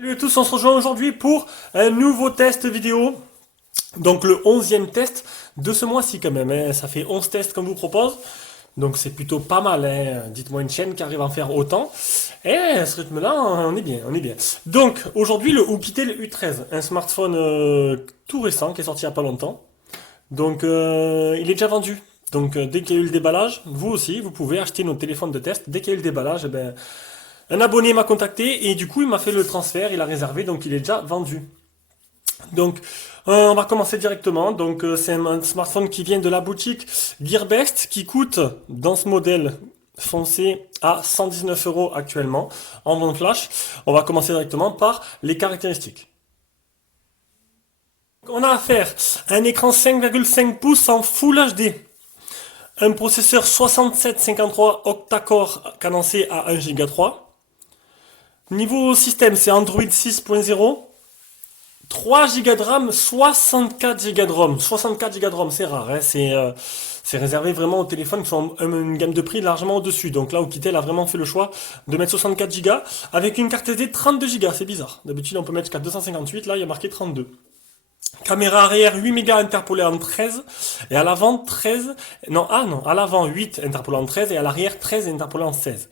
Salut à tous, on se rejoint aujourd'hui pour un nouveau test vidéo. Donc le 11e test de ce mois-ci quand même, hein. Ça fait 11 tests qu'on vous propose. Donc c'est plutôt pas mal, hein. Dites-moi une chaîne qui arrive à en faire autant. Et à ce rythme-là, on est bien, on est bien. Donc aujourd'hui le Oukitel U13, un smartphone tout récent qui est sorti il n'y a pas longtemps. Donc il est déjà vendu. Donc dès qu'il y a eu le déballage, vous aussi, vous pouvez acheter nos téléphones de test. Dès qu'il y a eu le déballage, eh ben, un abonné m'a contacté et du coup il m'a fait le transfert, il a réservé, donc il est déjà vendu. Donc on va commencer directement. Donc c'est un smartphone qui vient de la boutique Gearbest qui coûte dans ce modèle foncé à 119 euros actuellement en vente flash. On va commencer directement par les caractéristiques. On a affaire à un écran 5,5 pouces en Full HD, un processeur 6753 octa-core cadencé à 1 Go 3. Niveau système, c'est Android 6.0. 3 Go de RAM, 64 Go de ROM. 64 Go de ROM, c'est rare, hein. C'est réservé vraiment aux téléphones qui sont une gamme de prix largement au-dessus. Donc là, Oukitel a vraiment fait le choix de mettre 64 Go avec une carte SD 32 Go. C'est bizarre. D'habitude, on peut mettre jusqu'à 258. Là, il y a marqué 32. Caméra arrière 8 mégas interpolée en 13 et à l'avant 13, non, à l'avant 8 interpolé en 13 et à l'arrière 13 interpolé en 16.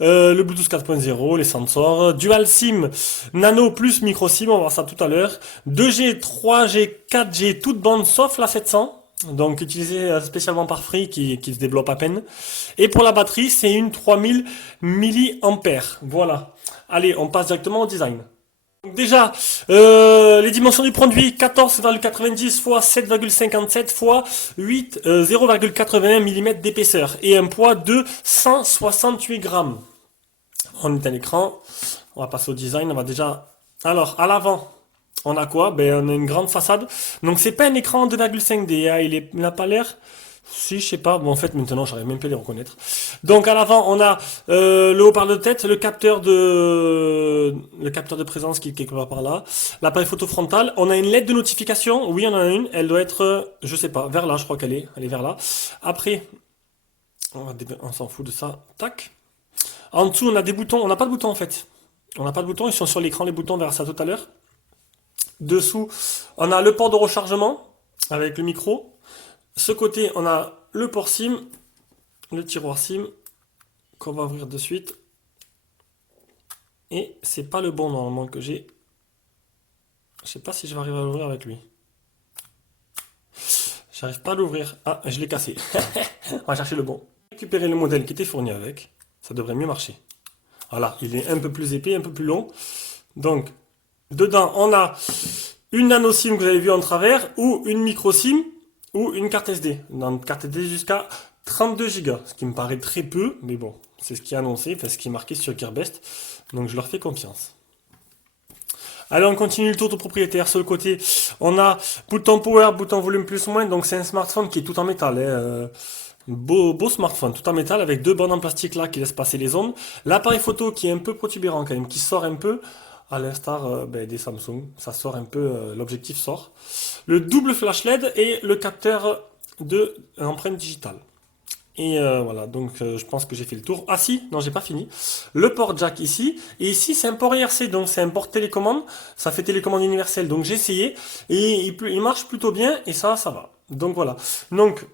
Le Bluetooth 4.0, les sensors, Dual SIM, Nano plus micro SIM, on va voir ça tout à l'heure. 2G, 3G, 4G, toute bande sauf la 700. Donc utilisée spécialement par Free qui se développe à peine. Et pour la batterie, c'est une 3000 mAh. Voilà. Allez, on passe directement au design. Donc déjà, les dimensions du produit, 14,90 x 7,57 x 8, 0,81 mm d'épaisseur et un poids de 168 grammes. On est à l'écran, on va passer au design, on va déjà... Alors, à l'avant, on a quoi? Ben, on a une grande façade. Donc c'est pas un écran 2,5D, hein. Il n'a pas l'air... Si, je sais pas. Bon, en fait, maintenant, j'arrive même plus à les reconnaître. Donc, à l'avant, on a le haut-parleur de tête, le capteur de présence qui est quelque part par là, l'appareil photo frontal. On a une LED de notification. Oui, on en a une. Elle doit être, je sais pas, vers là, je crois qu'elle est. Elle est vers là. Après, on s'en fout de ça. Tac. En dessous, on a des boutons. On n'a pas de boutons en fait. On n'a pas de boutons. Ils sont sur l'écran, les boutons, on verra ça tout à l'heure. Dessous, on a le port de rechargement avec le micro. Ce côté, on a le port SIM, le tiroir SIM qu'on va ouvrir de suite. Et c'est pas le bon normalement que j'ai. Je sais pas si je vais arriver à l'ouvrir avec lui. J'arrive pas à l'ouvrir. Ah, je l'ai cassé. On va chercher le bon. Récupérer le modèle qui était fourni avec. Ça devrait mieux marcher. Voilà, il est un peu plus épais, un peu plus long. Donc, dedans, on a une nano SIM que vous avez vu en travers, ou une micro SIM, ou une carte SD. Dans une carte SD jusqu'à 32 Go, ce qui me paraît très peu, mais bon, c'est ce qui est annoncé, enfin ce qui est marqué sur Gearbest, donc je leur fais confiance. Allez, on continue le tour de propriétaire. Sur le côté, on a bouton power, bouton volume plus moins, donc c'est un smartphone qui est tout en métal, hein. Beau smartphone, tout en métal, avec deux bandes en plastique là qui laissent passer les ondes. L'appareil photo qui est un peu protubérant quand même, qui sort un peu, à l'instar des Samsung. Ça sort un peu, l'objectif sort. Le double flash LED et le capteur de empreinte digitale. Et voilà, donc je pense que j'ai fait le tour. Ah si, non, j'ai pas fini. Le port jack ici, et ici c'est un port IRC, donc c'est un port télécommande, ça fait télécommande universelle, donc j'ai essayé, et il marche plutôt bien, et ça va. Donc voilà. Donc,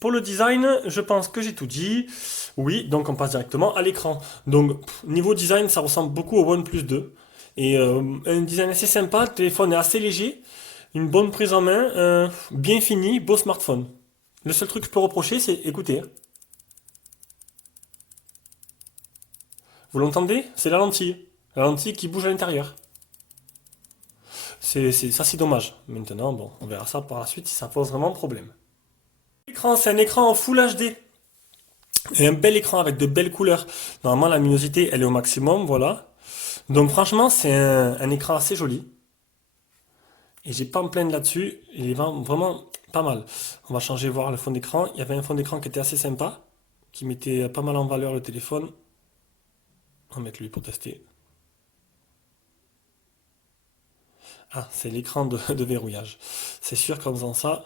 pour le design, je pense que j'ai tout dit. Oui, donc on passe directement à l'écran. Donc, niveau design, ça ressemble beaucoup au OnePlus 2. Et un design assez sympa, le téléphone est assez léger, une bonne prise en main, bien fini, beau smartphone. Le seul truc que je peux reprocher, c'est, écoutez, vous l'entendez? C'est la lentille. La lentille qui bouge à l'intérieur. Ça, c'est dommage. Maintenant, bon, on verra ça par la suite si ça pose vraiment problème. L'écran, c'est un écran en Full HD. Et un bel écran avec de belles couleurs. Normalement, la luminosité, elle est au maximum, voilà. Donc franchement, c'est un écran assez joli. Et j'ai pas à me plaindre là-dessus. Il est vraiment pas mal. On va changer, voir le fond d'écran. Il y avait un fond d'écran qui était assez sympa, qui mettait pas mal en valeur le téléphone. On va mettre lui pour tester. Ah, c'est l'écran de verrouillage. C'est sûr qu'en faisant ça,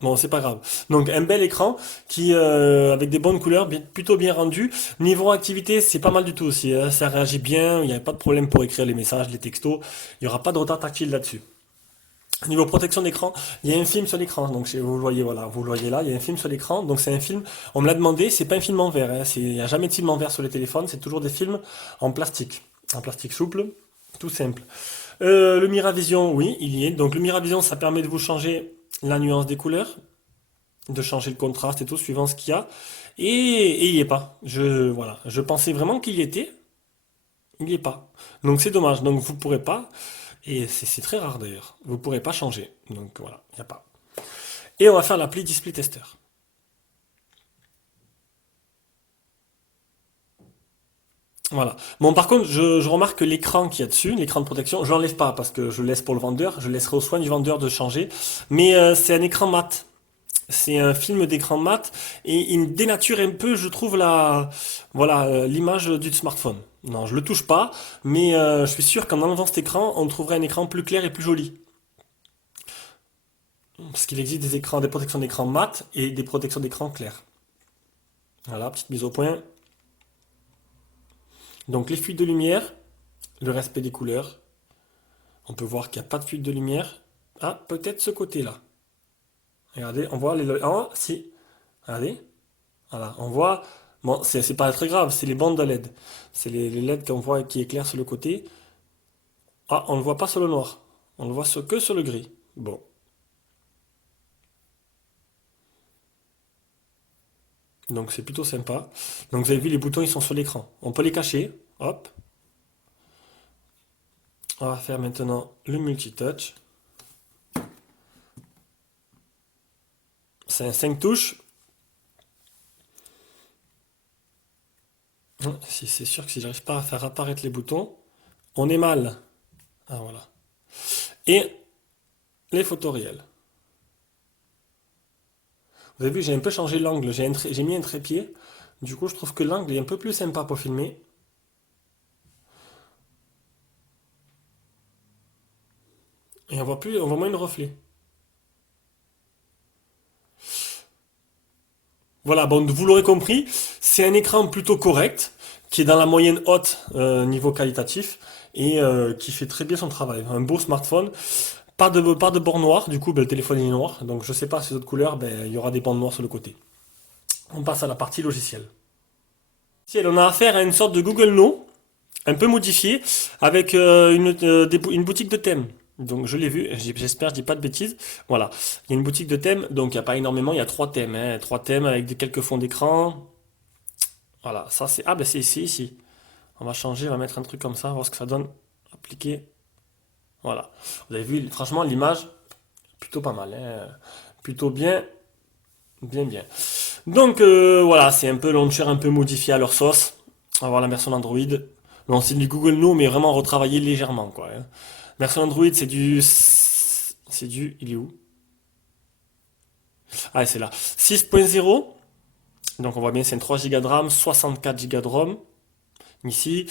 Bon, c'est pas grave. Donc un bel écran qui avec des bonnes couleurs, plutôt bien rendu. Niveau activité, c'est pas mal du tout aussi, hein. Ça réagit bien, il n'y a pas de problème pour écrire les messages, les textos. Il n'y aura pas de retard tactile là-dessus. Niveau protection d'écran, il y a un film sur l'écran. Donc vous le voyez, voilà, vous le voyez là, il y a un film sur l'écran. Donc c'est un film. On me l'a demandé, c'est pas un film en verre, hein. Il n'y a jamais de film en verre sur les téléphones. C'est toujours des films en plastique souple, tout simple. Le Miravision, oui, il y est. Donc le Miravision, ça permet de vous changer la nuance des couleurs, de changer le contraste et tout, suivant ce qu'il y a. Et il n'y est pas. Voilà. Je pensais vraiment qu'il y était. Il n'y est pas. Donc c'est dommage. Donc vous pourrez pas. Et c'est très rare d'ailleurs. Vous pourrez pas changer. Donc voilà, il n'y a pas. Et on va faire l'appli Display Tester. Voilà. Bon, par contre, je remarque que l'écran qu'il y a dessus, l'écran de protection, je l'enlève pas parce que je le laisse pour le vendeur. Je laisserai au soin du vendeur de changer. Mais c'est un écran mat. C'est un film d'écran mat et il dénature un peu, je trouve, voilà, l'image du smartphone. Non, je le touche pas, mais je suis sûr qu'en enlevant cet écran, on trouverait un écran plus clair et plus joli. Parce qu'il existe des écrans, des protections d'écran mat et des protections d'écran clair. Voilà, petite mise au point. Donc les fuites de lumière, le respect des couleurs. On peut voir qu'il n'y a pas de fuite de lumière. Ah, peut-être ce côté-là. Regardez, on voit les... Ah, si. Regardez. Voilà, on voit. Bon, c'est pas très grave, c'est les bandes de LED. C'est les LED qu'on voit qui éclairent sur le côté. Ah, on ne le voit pas sur le noir. On le voit que sur le gris. Bon. Donc c'est plutôt sympa. Donc vous avez vu, les boutons, ils sont sur l'écran. On peut les cacher. Hop. On va faire maintenant le multitouch. C'est un 5 touches. Si c'est sûr que si j'arrive pas à faire apparaître les boutons, on est mal. Ah voilà. Et les photos réelles. Vous avez vu, j'ai un peu changé l'angle. J'ai mis un trépied. Du coup, je trouve que l'angle est un peu plus sympa pour filmer. Et on voit moins le reflet. Voilà, bon, vous l'aurez compris, c'est un écran plutôt correct, qui est dans la moyenne haute niveau qualitatif et qui fait très bien son travail. Un beau smartphone, pas de bord noir, du coup ben, le téléphone est noir, donc je sais pas ces autres couleurs, ben, il y aura des bandes noires sur le côté. On passe à la partie logicielle. Ici, on a affaire à une sorte de Google No, un peu modifié, avec une boutique de thèmes. Donc je l'ai vu, j'espère que je dis pas de bêtises. Voilà, il y a une boutique de thèmes, donc il n'y a pas énormément, il y a trois thèmes, hein, trois thèmes avec quelques fonds d'écran. Voilà, ça c'est... Ah ben c'est ici, ici. On va changer, on va mettre un truc comme ça, voir ce que ça donne. Appliquer. Voilà. Vous avez vu, franchement, l'image, plutôt pas mal, hein. Plutôt bien, bien, bien. Donc voilà, c'est un peu launcher un peu modifié à leur sauce. On va voir la version Android. Non, c'est du Google No, mais vraiment retravaillé légèrement, quoi, hein. Version Android, c'est du... C'est du... Il est où? Ah, c'est là. 6.0. Donc on voit bien, c'est un 3 Go de RAM, 64 Go de ROM. Ici,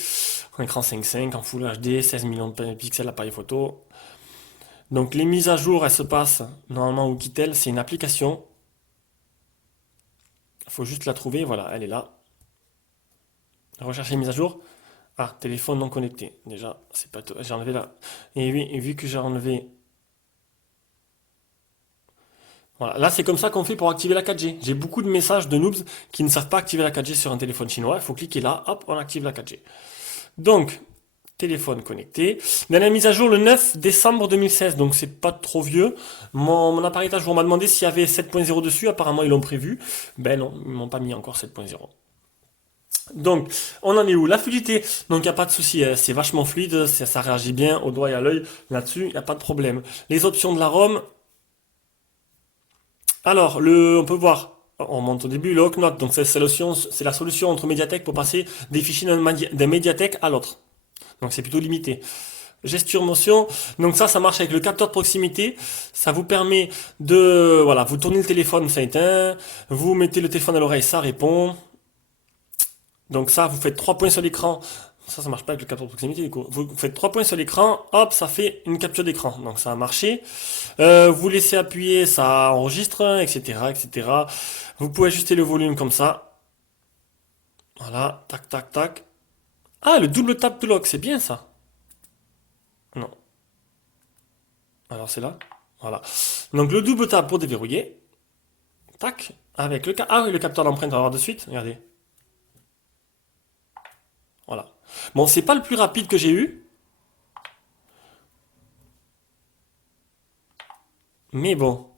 un écran 5.5 en Full HD, 16 millions de pixels l'appareil photo. Donc les mises à jour, elles se passent normalement au Kitel, c'est une application. Il faut juste la trouver, voilà, elle est là. Rechercher les mises à jour. Ah, téléphone non connecté. Déjà, c'est pas tout. J'ai enlevé là. Et oui, et vu que j'ai enlevé. Voilà, là c'est comme ça qu'on fait pour activer la 4G. J'ai beaucoup de messages de noobs qui ne savent pas activer la 4G sur un téléphone chinois. Il faut cliquer là, hop, on active la 4G. Donc, téléphone connecté. Dernière mise à jour le 9 décembre 2016, donc c'est pas trop vieux. Mon appareil à jour m'a demandé s'il y avait 7.0 dessus, apparemment ils l'ont prévu. Ben non, ils m'ont pas mis encore 7.0. Donc, on en est où? La fluidité, donc il n'y a pas de souci, hein, c'est vachement fluide, ça réagit bien au doigt et à l'œil, là-dessus, il n'y a pas de problème. Les options de la ROM, alors, on peut voir, on monte au début, le Hawk Note, donc c'est la solution entre médiathèques pour passer des fichiers d'un médiathèque à l'autre. Donc c'est plutôt limité. Gesture motion, donc ça marche avec le capteur de proximité. Ça vous permet de, voilà, vous tournez le téléphone, ça éteint. Vous mettez le téléphone à l'oreille, ça répond. Donc ça, vous faites trois points sur l'écran. Ça marche pas avec le capteur de proximité, du coup. Vous faites 3 points sur l'écran, hop, ça fait une capture d'écran. Donc ça a marché. Vous laissez appuyer, ça enregistre, etc., etc. Vous pouvez ajuster le volume comme ça. Voilà, tac, tac, tac. Ah, le double tap to lock, c'est bien ça. Non. Alors c'est là. Voilà. Donc le double tap pour déverrouiller. Tac. Avec le Ah oui, le capteur d'empreinte, on va voir de suite. Regardez. Voilà. Bon, c'est pas le plus rapide que j'ai eu. Mais bon.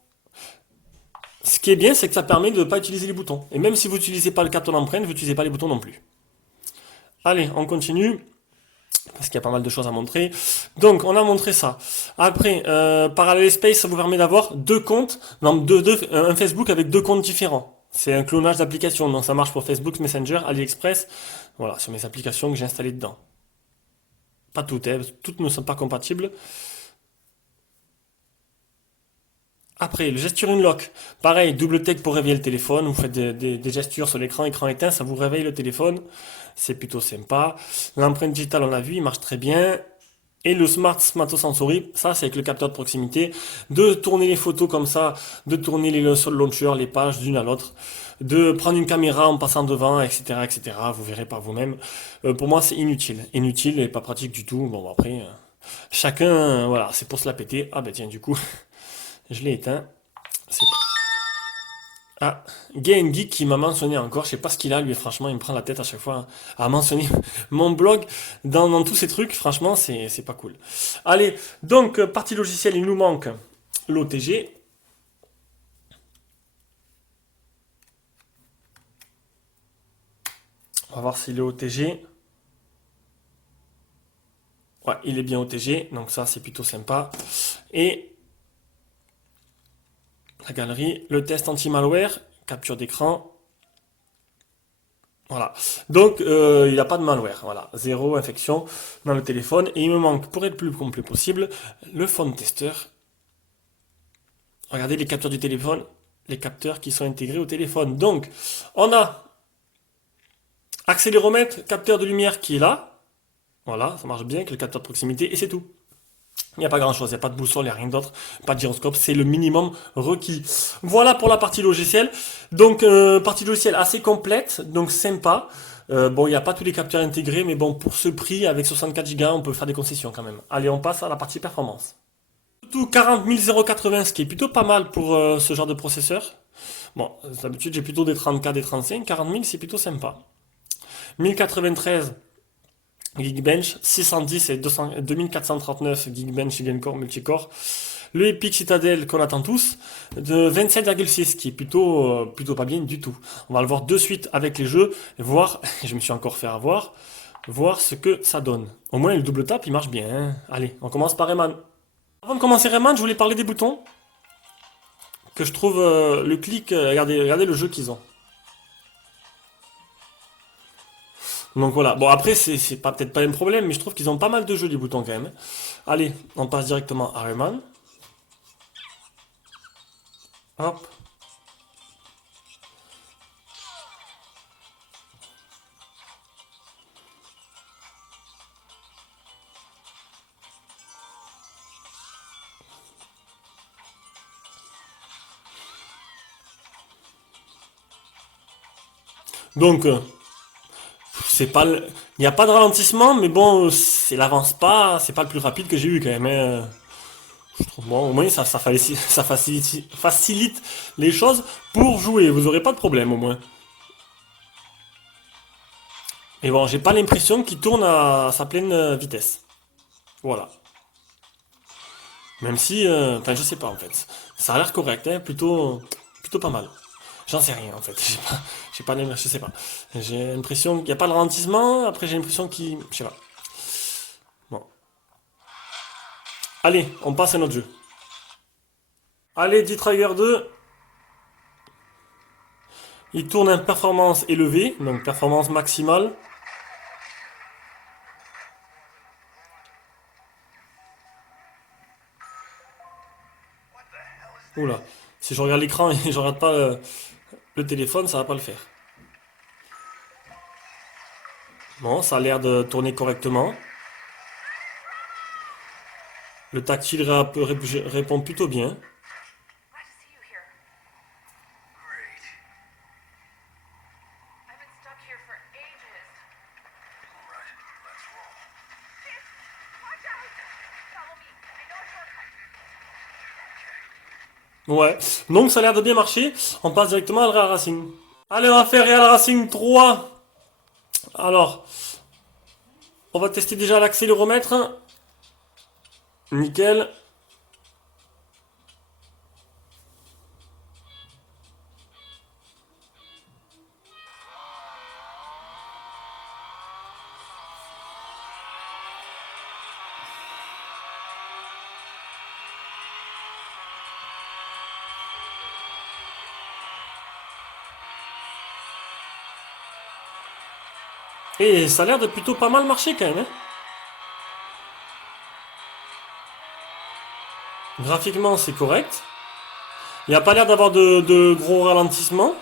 Ce qui est bien, c'est que ça permet de ne pas utiliser les boutons. Et même si vous n'utilisez pas le capteur d'empreinte, vous n'utilisez pas les boutons non plus. Allez, on continue. Parce qu'il y a pas mal de choses à montrer. Donc, on a montré ça. Après, Parallel Space, ça vous permet d'avoir deux comptes, non, un Facebook avec deux comptes différents. C'est un clonage d'applications, donc ça marche pour Facebook Messenger, AliExpress, voilà, sur mes applications que j'ai installées dedans. Pas toutes, hein, toutes ne sont pas compatibles. Après, le gesture unlock, pareil, double tech pour réveiller le téléphone, vous faites des gestures sur l'écran, écran éteint, ça vous réveille le téléphone, c'est plutôt sympa. L'empreinte digitale, on l'a vu, il marche très bien. Et le Smart Smatosensory, ça c'est avec le capteur de proximité, de tourner les photos comme ça, de tourner les sur le launcher, les pages d'une à l'autre, de prendre une caméra en passant devant, etc., etc. Vous verrez par vous-même. Pour moi, c'est inutile et pas pratique du tout. Bon, après, chacun, voilà, c'est pour se la péter. Ah ben tiens, du coup, je l'ai éteint. C'est Ah, Gay Geek qui m'a mentionné encore, je sais pas ce qu'il a, lui, franchement, il me prend la tête à chaque fois hein, à mentionner mon blog dans tous ces trucs, franchement, c'est pas cool. Allez, donc, partie logicielle, il nous manque l'OTG. On va voir s'il est OTG. Ouais, il est bien OTG, donc ça, c'est plutôt sympa. Et la galerie, le test anti-malware, capture d'écran. Voilà. Donc, il n'y a pas de malware. Voilà. Zéro infection dans le téléphone. Et il me manque, pour être plus complet possible, le phone tester. Regardez les capteurs du téléphone, les capteurs qui sont intégrés au téléphone. Donc, on a accéléromètre, capteur de lumière qui est là. Voilà, ça marche bien avec le capteur de proximité et c'est tout. Il n'y a pas grand chose, il n'y a pas de boussole, il n'y a rien d'autre, pas de gyroscope, c'est le minimum requis. Voilà pour la partie logicielle. Donc, partie logicielle assez complète, donc sympa. Bon, il n'y a pas tous les capteurs intégrés, mais bon, pour ce prix, avec 64 Go, on peut faire des concessions quand même. Allez, on passe à la partie performance. Tout 40 080, ce qui est plutôt pas mal pour ce genre de processeur. Bon, d'habitude j'ai plutôt des 30K, des 35, 40 000 c'est plutôt sympa. 1093 Geekbench, 610 et 200 2439 Geekbench Gencore Multicore. Le Epic Citadel qu'on attend tous, de 27,6, qui est plutôt pas bien du tout. On va le voir de suite avec les jeux, et voir, je me suis encore fait avoir, voir ce que ça donne. Au moins le double tap il marche bien, hein. Allez, on commence par Rayman. Avant de commencer Rayman, je voulais parler des boutons, que je trouve le clic, regardez le jeu qu'ils ont. Donc voilà, bon après c'est pas peut-être pas un problème, mais je trouve qu'ils ont pas mal de jeux les boutons quand même. Allez, on passe directement à Rayman. Hop. Donc c'est pas il n'y a pas de ralentissement, mais bon, c'est l'avance pas, c'est pas le plus rapide que j'ai eu quand même, hein. Je trouve bon, au moins ça facilite les choses pour jouer, vous aurez pas de problème au moins. Mais bon, j'ai pas l'impression qu'il tourne à sa pleine vitesse. Voilà. Même si, enfin, je sais pas en fait. Ça a l'air correct, hein, plutôt pas mal. J'en sais rien en fait. Je sais pas. J'ai l'impression qu'il n'y a pas de ralentissement. Après, j'ai l'impression qu'il, je sais pas. Bon. Allez, on passe à notre jeu. Allez, D-Trigger 2. Il tourne en performance élevée, donc performance maximale. Oula. Si je regarde l'écran et je regarde pas le téléphone, ça va pas le faire. Bon, ça a l'air de tourner correctement. Le tactile répond plutôt bien. Glad to see you here. Great. I've been stuck here for ages. All right, let's roll. Sis, watch out! Follow me. I know a shortcut. Ouais, donc ça a l'air de bien marcher. On passe directement à Real Racing. Allez, on va faire Real Racing 3. Alors, on va tester déjà l'accéléromètre. Nickel. Et ça a l'air de plutôt pas mal marcher quand même, hein. Graphiquement, c'est correct. Il n'y a pas l'air d'avoir de gros ralentissements.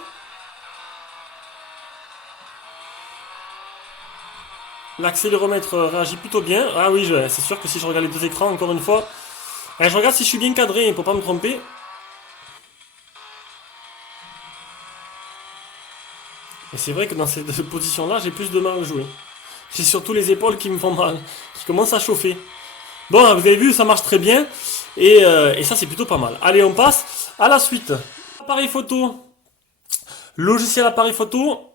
L'accéléromètre réagit plutôt bien. Ah oui, c'est sûr que si je regarde les deux écrans, encore une fois, je regarde si je suis bien cadré pour pas me tromper. Et c'est vrai que dans cette position-là, j'ai plus de mal à jouer. J'ai surtout les épaules qui me font mal, qui commencent à chauffer. Bon, vous avez vu, ça marche très bien. Et ça, c'est plutôt pas mal. Allez, on passe à la suite. Appareil photo. Logiciel appareil photo.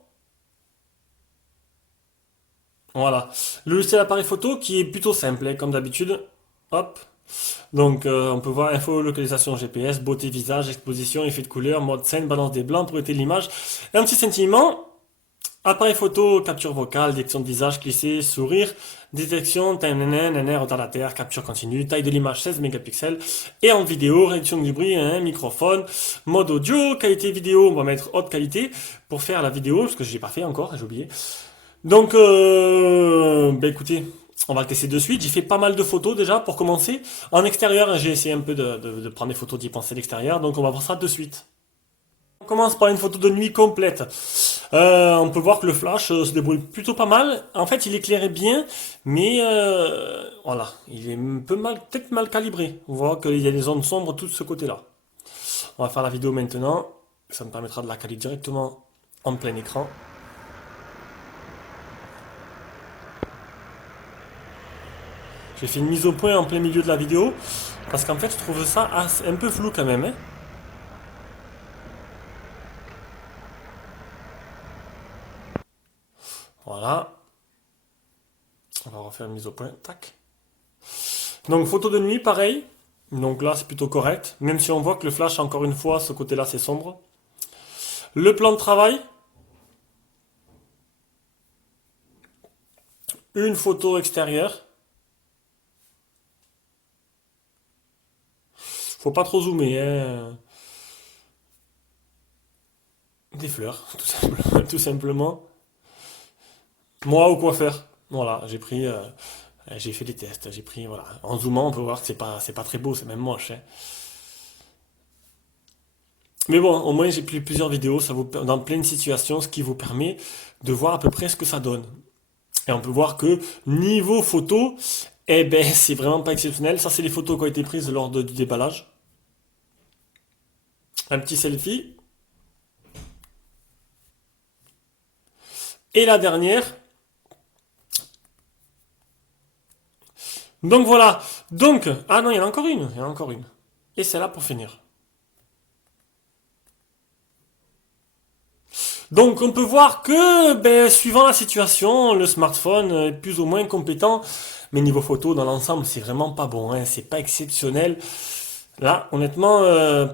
Voilà. Le logiciel appareil photo qui est plutôt simple, hein, comme d'habitude. Hop. Donc, on peut voir info, localisation GPS, beauté visage, exposition, effet de couleur, mode scène, balance des blancs pour étayer l'image. Et un petit sentiment. Appareil photo, capture vocale, détection de visage, glisser, sourire, détection, retardateur, capture continue, taille de l'image 16 mégapixels, et en vidéo, réduction du bruit, microphone, mode audio, qualité vidéo, on va mettre haute qualité pour faire la vidéo, parce que je l'ai pas fait encore, j'ai oublié. Donc, écoutez, on va le tester de suite. J'ai fait pas mal de photos déjà pour commencer. En extérieur, j'ai essayé un peu de prendre des photos d'y penser à l'extérieur, donc on va voir ça de suite. On commence par une photo de nuit complète. On peut voir que le flash se débrouille plutôt pas mal. En fait, il éclairait bien, mais voilà, il est un peu mal, peut-être mal calibré. On voit qu'il y a des zones sombres tout de ce côté-là. On va faire la vidéo maintenant. Ça me permettra de la caler directement en plein écran. J'ai fait une mise au point en plein milieu de la vidéo parce qu'en fait, je trouve ça un peu flou quand même, hein. Voilà. On va refaire une mise au point. Tac. Donc photo de nuit, pareil. Donc là, c'est plutôt correct. Même si on voit que le flash, encore une fois, ce côté-là, c'est sombre. Le plan de travail. Une photo extérieure. Faut pas trop zoomer, hein. Des fleurs, tout simplement. Moi, au coiffeur. Voilà, j'ai fait des tests. J'ai pris, voilà. En zoomant, on peut voir que c'est pas très beau, c'est même moche, hein. Mais bon, au moins j'ai pris plusieurs vidéos, ça vous, dans plein de situations, ce qui vous permet de voir à peu près ce que ça donne. Et on peut voir que niveau photo, eh ben c'est vraiment pas exceptionnel. Ça, c'est les photos qui ont été prises lors du déballage. Un petit selfie. Et la dernière. Donc voilà. Donc, ah non, il y en a encore une. Il y en a encore une. Et celle-là pour finir. Donc on peut voir que, suivant la situation, le smartphone est plus ou moins compétent. Mais niveau photo, dans l'ensemble, c'est vraiment pas bon, hein. C'est pas exceptionnel. Là, honnêtement,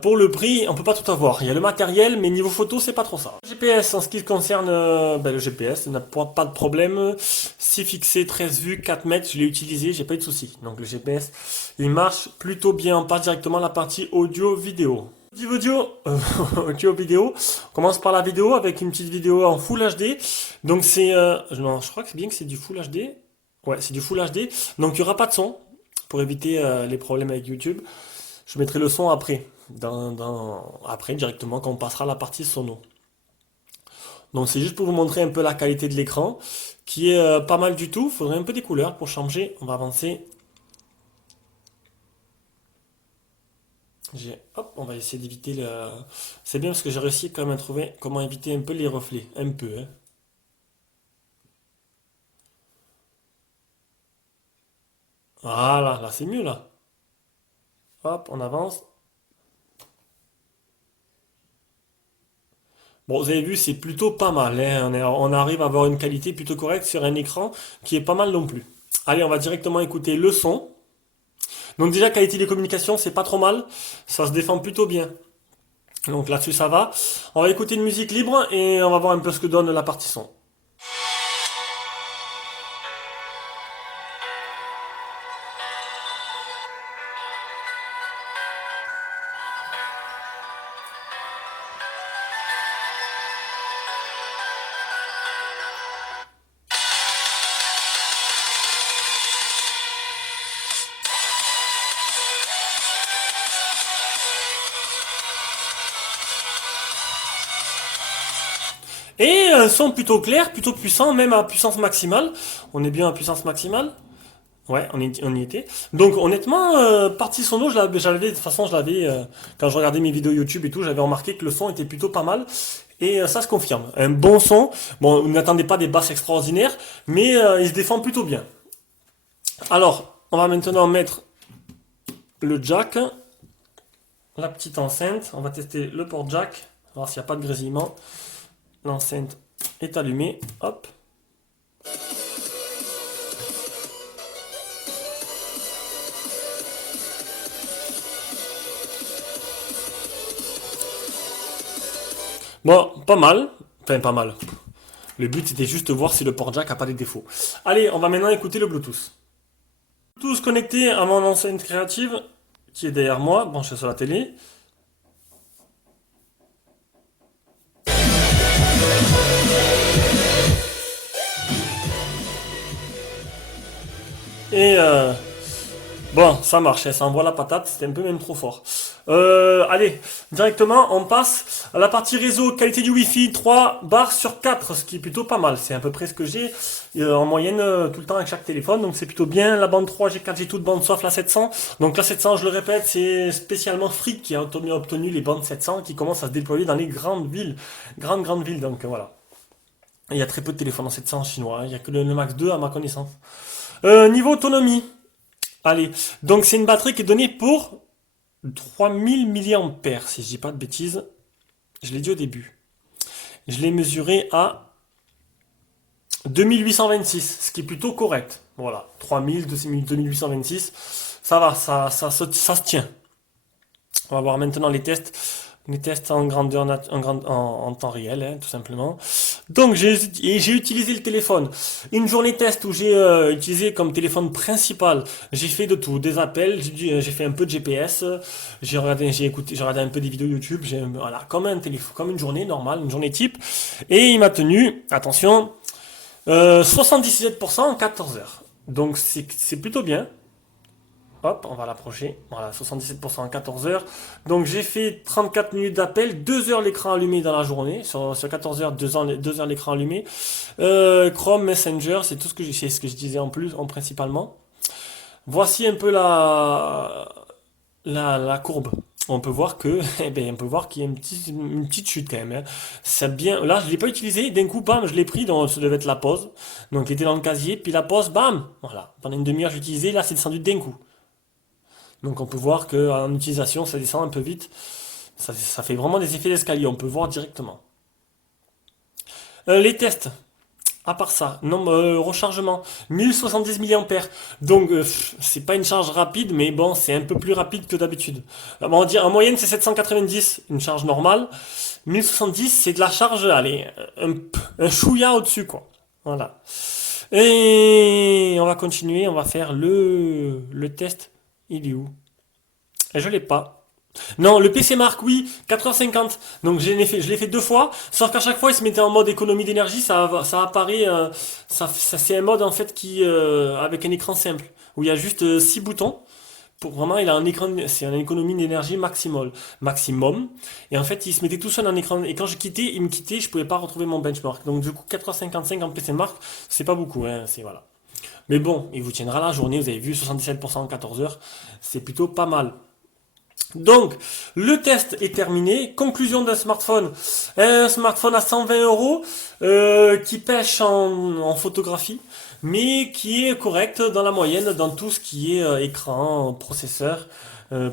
pour le prix, on peut pas tout avoir. Il y a le matériel, mais niveau photo, c'est pas trop ça. GPS, en ce qui concerne le GPS, n'a pas de problème. C'est fixé 13 vues, 4 mètres, je l'ai utilisé, j'ai pas eu de soucis. Donc le GPS, il marche plutôt bien. On passe directement à la partie audio-vidéo. Audio-vidéo. On commence par la vidéo avec une petite vidéo en Full HD. Donc c'est, non, je crois que c'est bien que c'est du Full HD. Ouais, c'est du Full HD. Donc il y aura pas de son pour éviter les problèmes avec YouTube. Je mettrai le son après, après directement quand on passera à la partie sono. Donc c'est juste pour vous montrer un peu la qualité de l'écran, qui est pas mal du tout. Faudrait un peu des couleurs pour changer. On va avancer. Hop, on va essayer d'éviter le... C'est bien parce que j'ai réussi quand même à trouver comment éviter un peu les reflets. Un peu, hein. Voilà, là c'est mieux là. Hop, on avance. Bon, vous avez vu, c'est plutôt pas mal, hein. On arrive à avoir une qualité plutôt correcte sur un écran qui est pas mal non plus. Allez, on va directement écouter le son. Donc déjà, qualité des communications, c'est pas trop mal. Ça se défend plutôt bien. Donc là-dessus, ça va. On va écouter une musique libre et on va voir un peu ce que donne la partie son. Et un son plutôt clair, plutôt puissant, même à puissance maximale. On est bien à puissance maximale. Ouais, on y était. Donc honnêtement, partie sono, de toute façon, quand je regardais mes vidéos YouTube et tout, j'avais remarqué que le son était plutôt pas mal. Et ça se confirme. Un bon son. Bon, vous n'attendez pas des basses extraordinaires, mais il se défend plutôt bien. Alors, on va maintenant mettre le jack, la petite enceinte. On va tester le port jack, voir s'il n'y a pas de grésillement. L'enceinte est allumée. Hop. Bon, pas mal. Enfin, pas mal. Le but était juste de voir si le port jack a pas des défauts. Allez, on va maintenant écouter le Bluetooth. Bluetooth connecté à mon enceinte créative qui est derrière moi, branché sur la télé. Et bon, ça marchait, ça envoie la patate, c'était un peu même trop fort. Allez, directement, on passe à la partie réseau, qualité du Wi-Fi, 3 bars sur 4, ce qui est plutôt pas mal. C'est à peu près ce que j'ai en moyenne tout le temps avec chaque téléphone, donc c'est plutôt bien. La bande 3G, 4G toute bande sauf la 700. Donc la 700, je le répète, c'est spécialement Free qui a obtenu les bandes 700 qui commencent à se déployer dans les grandes villes. Grandes villes, donc voilà. Il y a très peu de téléphones en 700 chinois, il n'y a que le Max 2 à ma connaissance. Niveau autonomie. Allez, donc c'est une batterie qui est donnée pour 3000 milliampères, si je dis pas de bêtises. Je l'ai dit au début. Je l'ai mesuré à 2826, ce qui est plutôt correct. Voilà, 3000, 2826, ça va, ça se tient. On va voir maintenant les tests. Les tests en grandeur, en temps réel, hein, tout simplement. Donc j'ai utilisé le téléphone. Une journée test où j'ai utilisé comme téléphone principal. J'ai fait de tout, des appels, j'ai fait un peu de GPS, j'ai regardé un peu des vidéos YouTube. Voilà, comme un téléphone, comme une journée normale, une journée type. Et il m'a tenu, attention, 77% en 14 heures. Donc c'est plutôt bien. Hop, on va l'approcher. Voilà, 77% en 14 heures. Donc j'ai fait 34 minutes d'appel, 2 heures l'écran allumé dans la journée. Sur 14 heures, 2 heures l'écran allumé. Chrome, Messenger, c'est tout ce que c'est ce que je disais en plus, en principalement. Voici un peu la courbe. On peut voir que, eh ben, on peut voir qu'il y a une petite chute quand même, hein. C'est bien. Là, je l'ai pas utilisé. D'un coup, bam, je l'ai pris. Donc, ça devait être la pause. Donc, il était dans le casier. Puis la pause, bam. Voilà. Pendant une demi-heure, j'ai utilisé. Là, c'est descendu d'un coup. Donc on peut voir qu'en utilisation, ça descend un peu vite. Ça fait vraiment des effets d'escalier, on peut voir directement. Les tests, à part ça, non, rechargement, 1070 mAh. Donc c'est pas une charge rapide, mais bon, c'est un peu plus rapide que d'habitude. On va dire en moyenne c'est 790, une charge normale. 1070, c'est de la charge, allez, un chouïa au-dessus, quoi. Voilà. Et on va continuer, on va faire le test. Il est où? Et je l'ai pas. Non, le PC Mark, oui, 4h50. Donc je l'ai fait 2 fois, sauf qu'à chaque fois il se mettait en mode économie d'énergie, ça apparaît, c'est un mode en fait qui avec un écran simple, où il y a juste 6 boutons, vraiment, il a un écran, c'est une économie d'énergie maximum. Et en fait, il se mettait tout seul en écran. Et quand je quittais, il me quittait, je pouvais pas retrouver mon benchmark. Donc du coup, 4h55 en PC Mark, c'est pas beaucoup, hein, c'est voilà. Mais bon, il vous tiendra la journée, vous avez vu, 77% en 14 heures, c'est plutôt pas mal. Donc, le test est terminé. Conclusion d'un smartphone. Un smartphone à 120 euros qui pêche en photographie, mais qui est correct dans la moyenne dans tout ce qui est écran, processeur.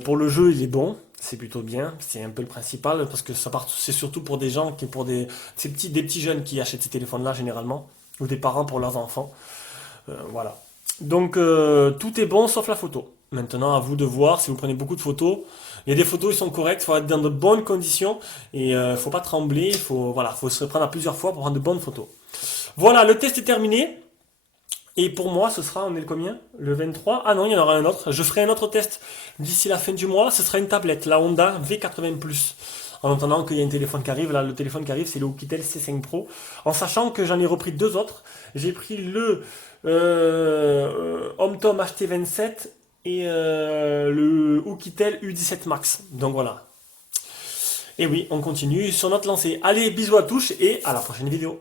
Pour le jeu, il est bon. C'est plutôt bien. C'est un peu le principal parce que c'est surtout pour des gens qui, pour des petits jeunes qui achètent ces téléphones-là généralement, ou des parents pour leurs enfants. Voilà. Donc tout est bon sauf la photo. Maintenant, à vous de voir si vous prenez beaucoup de photos. Il y a des photos qui sont correctes, il faut être dans de bonnes conditions et faut pas trembler, faut se reprendre à plusieurs fois pour prendre de bonnes photos. Voilà, le test est terminé. Et pour moi, ce sera, on est le combien? Le 23? Ah non, il y en aura un autre. Je ferai un autre test d'ici la fin du mois. Ce sera une tablette, la Honda V80 Plus. En attendant qu'il y ait un téléphone qui arrive, là, le téléphone qui arrive, c'est le Oukitel C5 Pro. En sachant que j'en ai repris deux autres. J'ai pris le HomeTom HT27 et le Oukitel U17 Max. Donc voilà. Et oui, on continue sur notre lancée. Allez, bisous à tous et à la prochaine vidéo.